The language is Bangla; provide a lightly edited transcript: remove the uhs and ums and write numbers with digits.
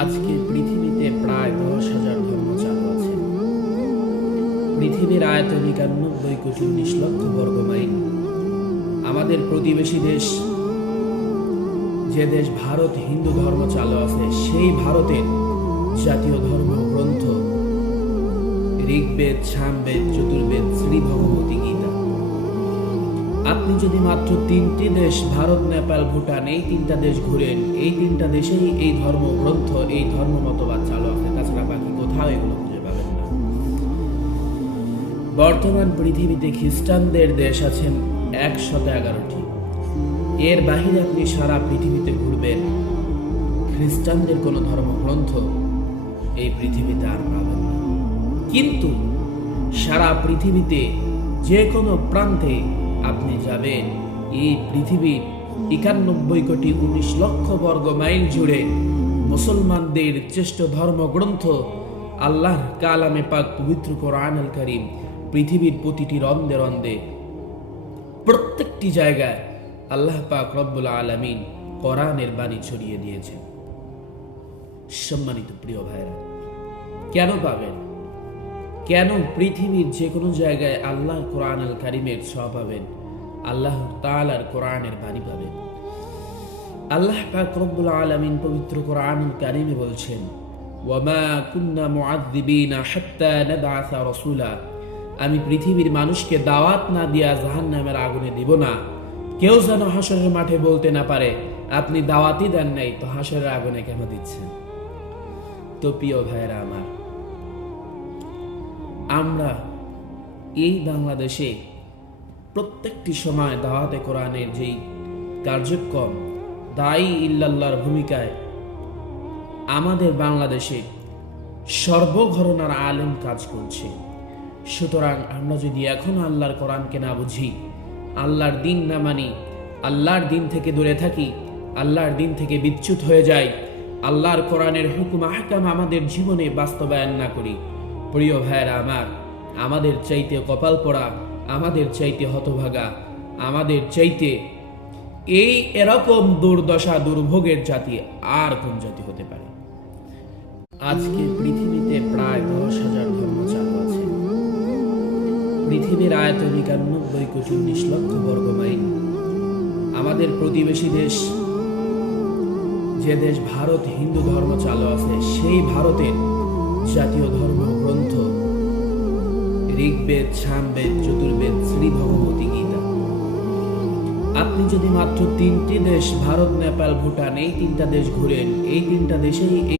আজকে পৃথিবীতে প্রায় 10,000 ধর্ম চালু আছে। পৃথিবীর আয়তন 91,19,00,000 বর্গ মাইল। আমাদের প্রতিবেশী দেশ, যে দেশ ভারত, হিন্দু ধর্ম চালু আছে, সেই ভারতের জাতীয় ধর্ম গ্রন্থ ঋগ্বেদ, সামবেদ, চতুর্বেদ, শ্রী ভগবতী গীতা। আপনি যদি মাত্র 3টি দেশ, ভারত, নেপাল, ভুটান, এই 3টা দেশ ঘুরেন, এই 3টা দেশেই এই ধর্মগ্রন্থ, এই ধর্ম মতবাদ চালু আছে। তাছাড়া বাকি কোথাও এগুলো খুঁজে পাবেন না। বর্তমান পৃথিবীতে খ্রিস্টানদের দেশ আছেন 111টি। এর বাহিরে আপনি সারা পৃথিবীতে ঘুরবেন, খ্রিস্টানদের কোনো ধর্মগ্রন্থ এই পৃথিবীতে আর পাবেন না। কিন্তু সারা পৃথিবীতে যে কোনো প্রান্তে আপনি যাবেন, এই পৃথিবীর 91,19,00,000 বর্গ মাইল জুড়ে মুসলমানদের শ্রেষ্ঠ ধর্মগ্রন্থ আল্লাহর কালামে পাক পবিত্র কোরআনুল কারীম পৃথিবীর প্রতিটি রন্দে রন্দে, প্রত্যেকটি জায়গায় আল্লাহ পাক রব্বুল আলামিন কোরআনের বাণী ছড়িয়ে দিয়েছেন। সম্মানিত প্রিয় ভাইরা, কেন পাবেন? কেন পৃথিবীর যে কোনো জায়গায় আল্লাহ কোরআনুল কারীমের ছোঁয়া পাবেন, আল্লাহ তাআলার কোরআনের বাণী পাবেন? আল্লাহ পাক রব্বুল আলামিন পবিত্র কোরআনুল কারীমে বলছেন, ওয়ামা কুন্না মুআযযিবিনা হাত্তা নাবআসা রাসূলা, আমি পৃথিবীর মানুষকে দাওয়াত না দিয়া জাহান্নামের আগুনে দিব না। কেউ যেন হাসরের মাঠে বলতে না পারে, আপনি দাওয়াতই দেন নাই, তো হাসরের আগুনে কেন দিচ্ছেন? তো প্রিয় ভাইরা আমার, আমরা এই বাংলাদেশে প্রত্যেকটি সময় দাওয়াতে কোরআনের যেই কার্যক্রম, দায়ী ইল্লাল্লাহর ভূমিকায় আমাদের বাংলাদেশে সর্বঘরনার আলেম কাজ করছে। সুতরাং আমরা যদি এখন আল্লাহর কোরআনকে না বুঝি, আল্লাহর দিন না মানি, আল্লাহর দিন থেকে দূরে থাকি, আল্লাহর দিন থেকে বিচ্যুত হয়ে যাই, আল্লাহর কোরআনের হুকুম আহকাম আমাদের জীবনে বাস্তবায়ন না করি, প্রিয় ভাইরা আমার, আমাদের চাইতে কপাল পোড়া, আমাদের চাইতে হতভাগা, আমাদের চাইতে এরকম দুর্দশা দুর্ভোগের জাতি আর কোন জাতি হতে পারে? আজকে পৃথিবীতে প্রায় 10,000 ধর্ম চালু আছে। পৃথিবীর আয়তন 91,19,00,000 বর্গ মাইল। আমাদের প্রতিবেশী দেশ, যে দেশ ভারত, হিন্দু ধর্ম চালু আছে, সেই ভারতের জাতীয় ধর্ম গ্রন্থ ঋগ্বেদ, সামবেদ, চতুর্বেদ, শ্রী ভগবতী গীতা। আপনি যদি মাত্র 3টি দেশ, ভারত, নেপাল, ভুটান, এই 3টা দেশ ঘুরেন, এই 3টা দেশেই